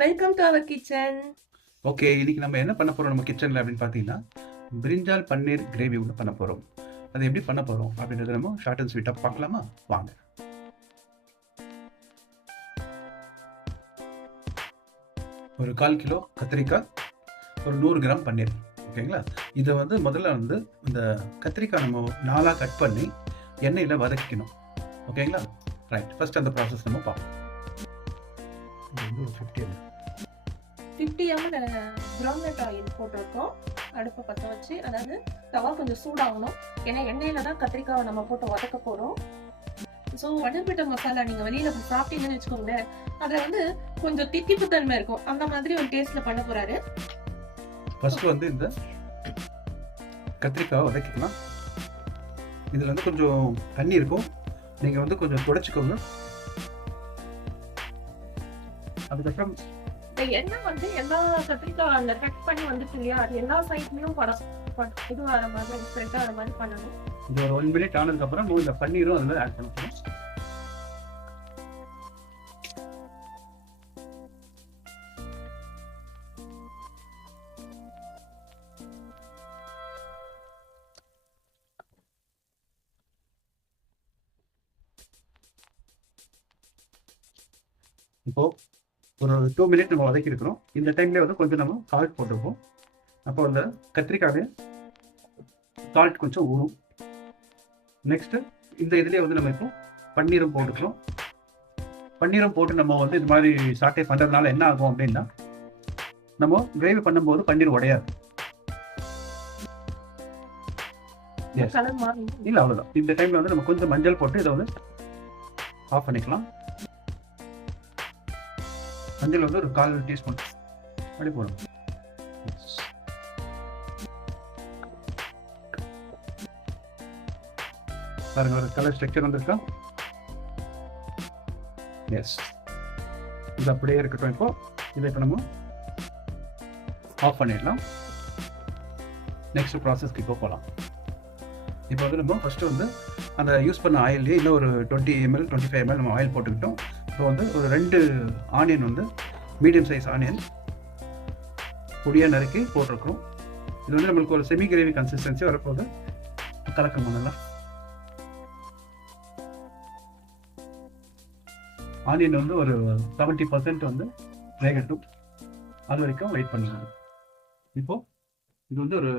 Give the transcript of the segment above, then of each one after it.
Welcome to our kitchen. Okay, இன்னைக்கு நம்ம என்ன பண்ண போறோம் நம்ம கிச்சன்ல அப்படின்னு பார்த்தீங்கன்னா, பிரிஞ்சால் பன்னீர் கிரேவி ஒன்று பண்ண போறோம். அது எப்படி பண்ண போறோம் அப்படின்றத நம்ம ஷார்ட் அண்ட் ஸ்வீட்டா பார்க்கலாமா? வாங்க. ஒரு 1/4 கிலோ கத்திரிக்காய், ஒரு 100 கிராம் பன்னீர். ஓகேங்களா? இதை முதல்ல இந்த கத்திரிக்காய் நம்ம 4ஆ கட் பண்ணி எண்ணெயில் வதக்கிக்கணும். ஓகேங்களா? ரைட், ஃபர்ஸ்ட் அந்த ப்ராசஸ் நம்ம பார்ப்போம். இது ஒரு 50 ml கிரவுண்ட்நட் ஆயில் போட்டிருக்கோம். அடுப்பை பற்ற வச்சு, அதாவது தவா கொஞ்சம் சூடாகணும். ஏன்னா எண்ணெயில தான் கத்திரிக்காவை நம்ம போட்டு வதக்க போறோம். ஸோ வடபிட்ட மசாலா நீங்க வெளியில சாப்பிட்டீங்கன்னு வச்சுக்கோங்களேன், அதுல கொஞ்சம் தித்திப்பு தன்மை இருக்கும். அந்த மாதிரி ஒரு டேஸ்ட்ல பண்ண போறாரு. ஃபர்ஸ்ட் இந்த கத்திரிக்காவை வதக்கிக்கலாம். இதுல கொஞ்சம் தண்ணி இருக்கும், நீங்க கொஞ்சம் துடைச்சிக்கோங்க. அதுக்கப்புறம் எண்ணெய் எல்லா கத்திரிக்காய் அந்த கட் பண்ணி வந்துட்டு இல்லையா, அது எல்லா சைட்லயும் இது வர மாதிரி ஸ்ப்ரெட் ஆகிற மாதிரி பண்ணணும். இது ஒரு 1 மினிட் ஆனதுக்கு அப்புறம் இந்த பன்னீரும் அது மாதிரி ஆட் பண்ணிக்கணும். இப்போ ஒரு 2 மினிட் நம்ம வதக்கி இருக்கிறோம். இந்த டைம்ல கொஞ்சம் நம்ம சால்ட் போட்டிருப்போம். அப்போ அந்த கத்திரிக்காவே சால்ட் கொஞ்சம் ஊறும். நெக்ஸ்ட் இந்த இதுலயே நம்ம இப்போ பன்னீரும் போட்டுக்கிறோம். பன்னீரும் போட்டு நம்ம இது மாதிரி சாட்டை பண்றதுனால என்ன ஆகும் அப்படின்னா, நம்ம கிரேவி பண்ணும்போது பன்னீர் உடையாது. இல்ல, அவ்வளவுதான். இந்த டைம்ல நம்ம கொஞ்சம் மஞ்சள் போட்டு இதை ஆஃப் பண்ணிக்கலாம். மஞ்சள் ஒரு 1/4 டீஸ்பூன் அப்படி போடும். பாருங்க, ஒரு கலர் ஸ்ட்ரக்சர் வந்திருக்கா? எஸ், இது அப்படியே இருக்கட்டும். இதை இப்போ நம்ம ஆஃப் பண்ணிடலாம். நெக்ஸ்ட் ப்ராசஸ்க்கு இப்போ போகலாம். இப்போ நம்ம ஃபர்ஸ்ட் அந்த யூஸ் பண்ண ஆயிலே இன்னும் ஒரு 20 ml 25 ml நம்ம ஆயில் போட்டுக்கிட்டோம். இப்போ ஒரு 2 ஆனியன் மீடியம் சைஸ் ஆனியன் பொடியாக நறுக்கி போட்டிருக்கிறோம். இது நம்மளுக்கு ஒரு செமி கிரேவி கன்சிஸ்டன்சி வரப்போது. கலக்கம் பண்ணலாம். ஆனியன் ஒரு 70% வேகட்டும். அது வரைக்கும் வெயிட் பண்ணுங்க. இப்போ இது ஒரு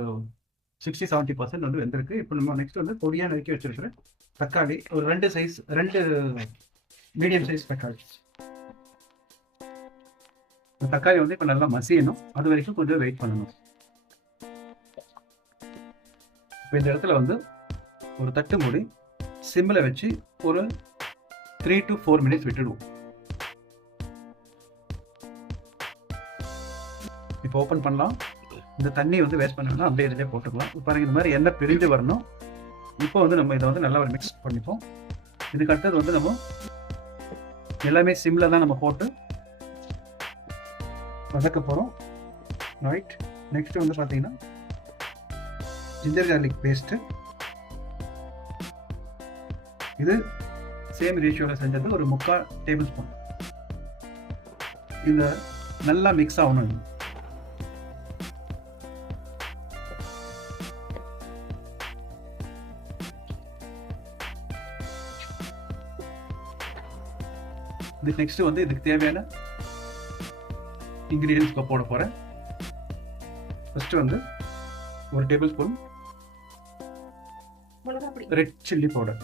60-70% வெந்திருக்கு. இப்போ நம்ம நெக்ஸ்ட் பொடியாக நறுக்கி வச்சிருக்கிற தக்காளி, ஒரு 2 மீடியம் சைஸ் தக்காளி. தக்காளி இப்போ நல்லா மசியணும். அது வரைக்கும் கொஞ்சம் வெயிட் பண்ணணும். இப்போ இந்த இடத்துல ஒரு தட்டு மூடி சிம்மில் வச்சு ஒரு 3 to 4 மினிட்ஸ் விட்டுடுவோம். இப்போ ஓப்பன் பண்ணலாம். இந்த தண்ணி வேஸ்ட் பண்ணணும்னா அப்படியே இதிலே போட்டுக்கலாம். பாருங்க, இந்த மாதிரி எண்ணெய் பிரிஞ்சு வரணும். இப்போ நம்ம இதை நல்லா ஒரு மிக்ஸ் பண்ணிப்போம். இதுக்கு அடுத்தது நம்ம எல்லாமே சிம்ல தான் நம்ம போட்டு வதக்க போறோம். ரைட், நெக்ஸ்ட் பார்த்தீங்கன்னா ஜிஞ்சர் கார்லிக் பேஸ்ட். இது சேம் ரேஷியோவில் செஞ்சது, ஒரு 3/4 டேபிள் ஸ்பூன். இந்த நல்லா மிக்ஸ் ஆகணும். இது நெக்ஸ்ட் இதுக்கு தேவையான இன்கிரீடியன்ஸ் போட போறேன். ஃபர்ஸ்ட் ஒரு table spoon red chilli powder.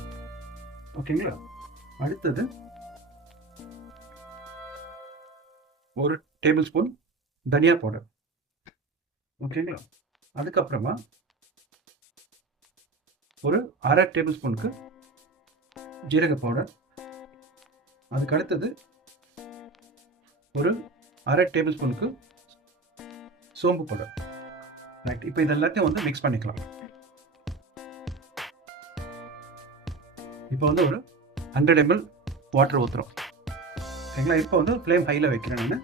ஓகேங்களா? அடுத்தது ஒரு டேபிள் ஸ்பூன் தனியா பவுடர். ஓகேங்களா? அதுக்கப்புறமா ஒரு 1/2 டேபிள் ஸ்பூனுக்கு ஜீரக பவுடர். அதுக்கு அடுத்தது ஒரு 1/2 டேபிள் ஸ்பூனுக்கு சோம்பு பவுடர். ரைட், இப்போ இது எல்லாத்தையும் மிக்ஸ் பண்ணிக்கலாம். இப்போ ஒரு 100 ml வாட்டர் ஊற்றுறோம். சரிங்களா? இப்போ ஃப்ளேம் ஹையில் வைக்கிறேன் நான்.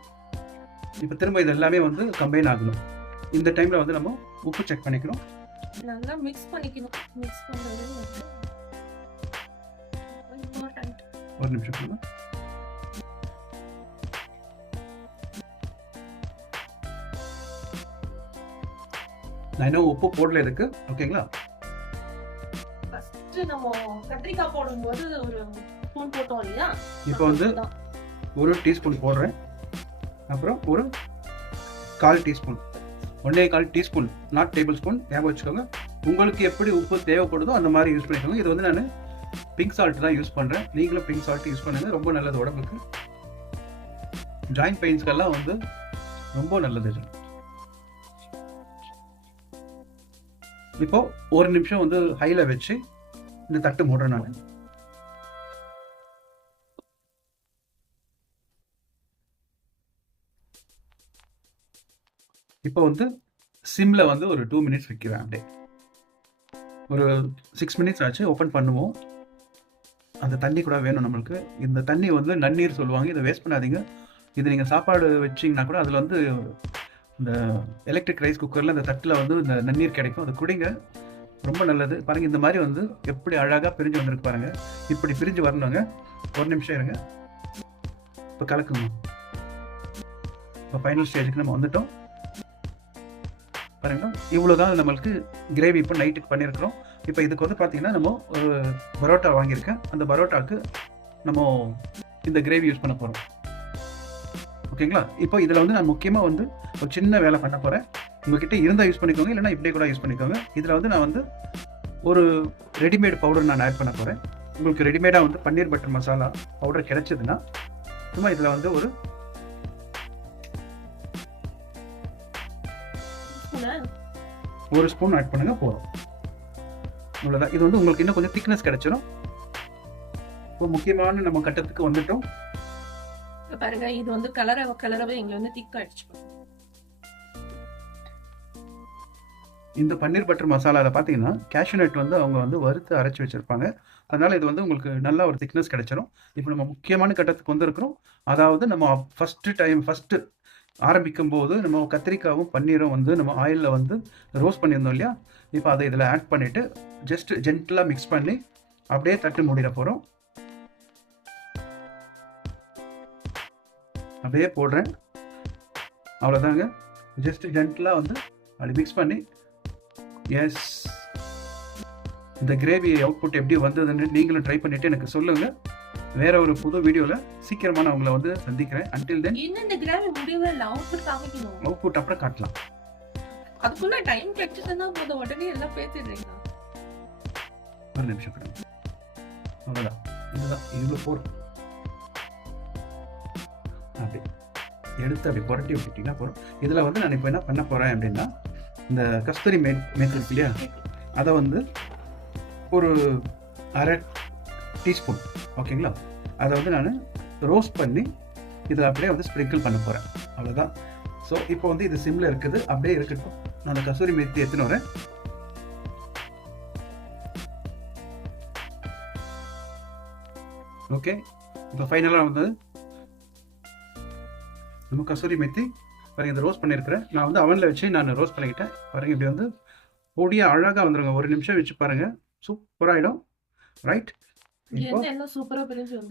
இப்போ திரும்ப இது எல்லாமே கம்பைன் ஆகணும். இந்த டைமில் நம்ம உப்பு செக் பண்ணிக்கணும். நல்லா மிக்ஸ் பண்ணிக்கணும். மிக்ஸ் பண்ணுறது ஒரு நிமிஷம். நான் இன்னும் உப்பு போடல இருக்கு. ஓகேங்களா? ஃபர்ஸ்ட் நம்ம கத்திரிக்காய் போடும்போது ஒரு ஸ்பூன் போட்டோம் இல்லையா? இப்போ வந்து 1 டீஸ்பூன் போடுறேன். அப்புறம் ஒரு 1/4 teaspoon, 1.25 teaspoon, not table spoon, ஞாபகம் வச்சுக்கோங்க. உங்களுக்கு எப்படி உப்பு தேவைப்படுதோ அந்த மாதிரி யூஸ் பண்ணிக்கோங்க. இது வந்து நான் பிங்க் சால்ட் தான் யூஸ் பண்ணுறேன். நீங்களும் பிங்க் சால்ட் யூஸ் பண்ணுங்க, ரொம்ப நல்லது உடம்புக்கு. ஜாயிண்ட் பெயின்ஸ்க்கெல்லாம் வந்து ரொம்ப நல்லது இது. இப்போ 1 நிமிஷம் வந்து ஹைல வச்சு இந்த தட்டு மூடுறேன் நான். இப்போ வந்து சிம்ல வந்து ஒரு 2 மினிட்ஸ் வைக்கிறேன். அப்படியே ஒரு 6 மினிட்ஸ் ஆச்சு. ஓப்பன் பண்ணுவோம். அந்த தண்ணி கூட வேணும் நம்மளுக்கு. இந்த தண்ணி வந்து நன்னீர் சொல்லுவாங்க. இதை வேஸ்ட் பண்ணாதீங்க. இது நீங்கள் சாப்பாடு வச்சிங்கன்னா கூட அதில் வந்து இந்த எலக்ட்ரிக் ரைஸ் குக்கரில் இந்த தட்டில் வந்து இந்த நன்னீர் கிடைக்கும். அது குடிங்க, ரொம்ப நல்லது. பாருங்கள், இந்த மாதிரி வந்து எப்படி அழகாக பிரிஞ்சு வந்திருக்கு பாருங்கள். இப்படி பிரிஞ்சு வரணுங்க. 1 நிமிஷம் இருங்க. இப்போ கலக்குங்க. இப்போ ஃபைனல் ஸ்டேஜுக்கு நம்ம வந்துட்டோம். பாருங்க, இவ்வளோதான் நம்மளுக்கு கிரேவி இப்போ நைட்டுக்கு பண்ணியிருக்கிறோம். இப்போ இதுக்கு வந்து பார்த்தீங்கன்னா நம்ம ஒரு பரோட்டா வாங்கியிருக்கேன். அந்த பரோட்டாவுக்கு நம்ம இந்த கிரேவி யூஸ் பண்ண போகிறோம். ஓகேங்களா? இப்போ இதில் வந்து நான் முக்கியமாக வந்து ஒரு சின்ன வேலை பண்ண போகிறேன். உங்ககிட்ட இருந்தால் யூஸ் பண்ணிக்கோங்க, இல்லைனா இப்படியே கூட யூஸ் பண்ணிக்கோங்க. இதில் வந்து நான் வந்து ஒரு ரெடிமேட் பவுடர் நான் ஆட் பண்ண போகிறேன். உங்களுக்கு ரெடிமேடாக வந்து பன்னீர் பட்டர் மசாலா பவுடர் கிடைச்சதுன்னா சும்மா இதில் வந்து ஒரு ஸ்பூன் ஆட் பண்ணுங்க, போதும். இவ்வளோதான். இது வந்து உங்களுக்கு இன்னும் கொஞ்சம் திக்னஸ் கிடைச்சிடும். இப்போ முக்கியமான நம்ம கட்டத்துக்கு வந்துட்டோம். பாருங்க, இது வந்து கலரவே இங்க வந்து திக் ஆயிடுச்சு. இந்த பன்னீர் பட்டர் மசாலாவில் பார்த்தீங்கன்னா கேஷ்யூ நட் வந்து அவங்க வந்து வறுத்து அரைச்சி வச்சிருப்பாங்க. அதனால இது வந்து உங்களுக்கு நல்ல ஒரு திக்னஸ் கிடைச்சிடும். இப்போ நம்ம முக்கியமான கட்டத்துக்கு வந்திருக்கிறோம். அதாவது நம்ம ஃபர்ஸ்ட் ஆரம்பிக்கும் போது நம்ம கத்திரிக்காவும் பன்னீரும் வந்து நம்ம ஆயிலில் வந்து ரோஸ்ட் பண்ணியிருந்தோம் இல்லையா? இப்போ அதை இதில் ஆட் பண்ணிவிட்டு ஜஸ்ட் ஜென்டலாக மிக்ஸ் பண்ணி அப்படியே தட்டு மூடிட போகிறோம். அப்படியே போடுறேன். அவ்வளோதாங்க. ஜஸ்ட் ஜென்டலாக வந்து அப்படி மிக்ஸ் பண்ணி, எஸ், இந்த கிரேவி அவுட்புட் எப்படி வந்ததுன்னு நீங்களும் ட்ரை பண்ணிவிட்டு எனக்கு சொல்லுங்கள். வேற ஒரு புது வீடியோவில் சீக்கிரமாக நான் உங்களை வந்து சந்திக்கிறேன். அன்டில் தென் இந்த கிரேவி முடியவே இல்லை, அவுட்புட் காமிக்கணும். அவுட்புட் அப்புறம் காட்டலாம். அதுக்குள்ள டைம் கிடைச்சதுன்னா போதும், உடனே எல்லாம் பேசிடுறீங்க. ஒரு நிமிஷம் கொடுங்க. அவ்வளோதான். இதுதான் இவ்வளோ போதும். அப்படி எடுத்து அப்படி புரட்டி விட்டுட்டிங்கன்னா போதும். இதில் வந்து நான் இப்போ என்ன பண்ண போகிறேன் அப்படின்னா, இந்த கஸ்தூரி மேத்தி இருக்கு இல்லையா, அதை வந்து ஒரு 1/2 டீஸ்பூன், ஓகேங்களா, அதை வந்து நான் ரோஸ்ட் பண்ணி இதில் அப்படியே வந்து ஸ்ப்ரிங்கிள் பண்ண போகிறேன். அவ்வளோதான். ஸோ இப்போ வந்து இது சிம்மில் இருக்குது, அப்படியே இருக்கட்டும். நான் அந்த கஸ்தூரி மேத்தி எடுத்துன்னு வரேன். ஓகே, இப்போ ஃபைனலாக வந்து நம்ம கஸ்தூரி மேத்தி பாருங்கள், இதை ரோஸ்ட் பண்ணியிருக்கிறேன். நான் வந்து அவனில் வச்சு நான் ரோஸ்ட் பண்ணிக்கிட்டேன். பாருங்கள், இப்படி வந்து பொடியாக அழகாக வந்துடுங்க. 1 நிமிஷம் வச்சு பாருங்கள், சூப்பராகிடும். ரைட்? இப்போ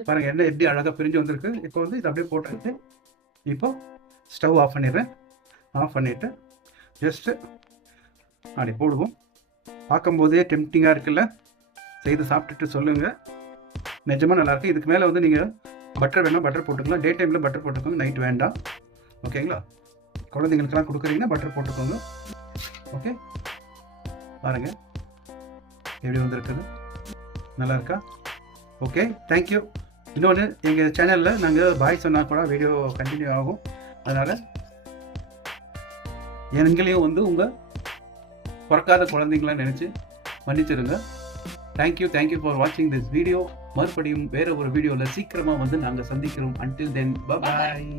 பாருங்கள், எண்ணெய் எப்படி அழகாக பிரிஞ்சு வந்திருக்கு. இப்போ வந்து இதை அப்படியே போட்டுக்கிட்டு இப்போ ஸ்டவ் ஆஃப் பண்ணிடுறேன். ஆஃப் பண்ணிவிட்டு ஜஸ்ட்டு அப்படி போடுவோம். பார்க்கும்போதே டெம்ப்டிங்காக இருக்குல்ல? செய்து சாப்பிட்டுட்டு சொல்லுங்கள், நிஜமாக நல்லாயிருக்கு. இதுக்கு மேலே வந்து நீங்கள் பட்டர் வேணால் பட்டர் போட்டுக்கலாம். டே டைமில் பட்டர் போட்டுக்கோங்க, நைட் வேண்டாம். ஓகேங்களா? குழந்தைங்களுக்கெல்லாம் கொடுக்குறீங்கன்னா பட்டர் போட்டுக்கோங்க. ஓகே, பாருங்கள் எப்படி வந்திருக்குது, நல்லா இருக்கா? Okay, thank you. இன்னொன்று, எங்கள் சேனலில் நாங்கள் பாய் சொன்னால் கூட வீடியோ கண்டினியூ ஆகும். அதனால் எங்களையும் வந்து உங்கள் பிறக்காத குழந்தைங்களாம் நினச்சி மன்னிச்சிருங்க. தேங்க்யூ ஃபார் வாட்சிங் திஸ் வீடியோ. மறுபடியும் வேறு ஒரு வீடியோவில் சீக்கிரமாக வந்து நாங்கள் சந்திக்கிறோம். Until then, bye bye.